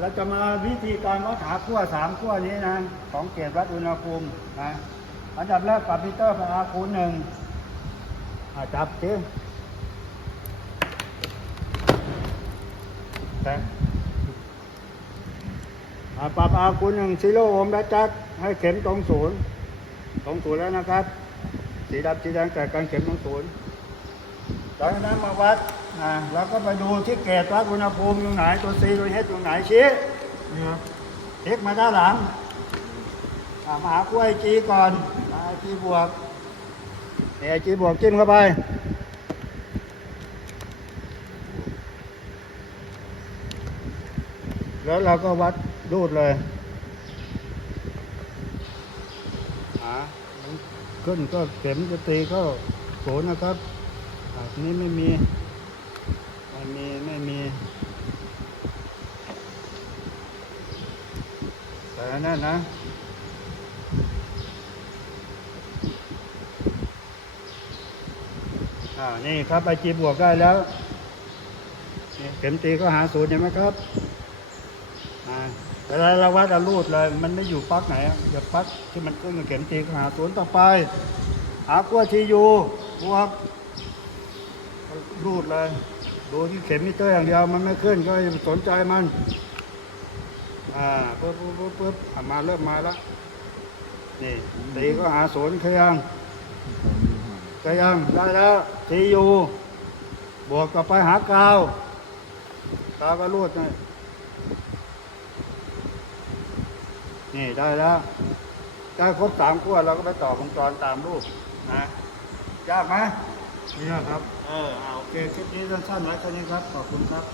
เราจะมาวิธีการวัดหาขั้วสามขั้วนี้นะ ของเกจวัดอุณหภูมินะอันดับแรกปรับมิเตอร์พอาคูณหนึ่งจับสิแต่ปรับอาคูณหนึ่งซิโลโอห์มและจัดให้เข็มตรงศูนย์ตรงศูนย์แล้วนะครับ สีดำสีแดงแตกกันเข็มตรงศูนย์จากนั้นมาวัด อ่าแล้วก็ไปดูที่เกจวัดอุณหภูมิตรงไหนตัว C ตัว H ตรงไหนชี้เนี่ยเอ็กมาด้านหลังอ่ามาหากล้วยจีก่อนอ่าจีบวกเนี่ยจีบวกจิ้มเข้าไปแล้วเราก็วัดรูดเลยขึ้นก็เข็มจะตีก็โขนนะครับอ่านี้ไม่มี ม่มีไม่มีแต่นั่นนะอ่านี่ครับไอจีบวกได้แล้วนี่เข็มตีก็หาศูนย์เห็นไหมครับอ่าแต่เราวัดเอารูดเลย มันไม่อยู่ปักไหนอย่าปักที่มันขึ้นกับเข็มตีก็หาศูนย์ต่อไป หาขั้วทียูบวกรูดเลย ดูที่เข็มมิเตอร์อย่างเดียวมันไม่ขึ้นก็อย่าไปสนใจมัน อ่าปึ๊บปึ๊บปึ๊บปึ๊บอะมาเริ่มมาแล้วนี่ตีก็หาศูนย์เคยังเคยังได้แล้วทียูบวกกับไปหากาวกาวก็รูดนี่นี่ได้แล้วได้ครบสามขั้วเราก็ไปต่อวงจรตามรูปนะยากไหม นี่ครับ เออเอาโอเคคลิปนี้สั้นๆไว้แค่นี้ครับ ขอบคุณครับ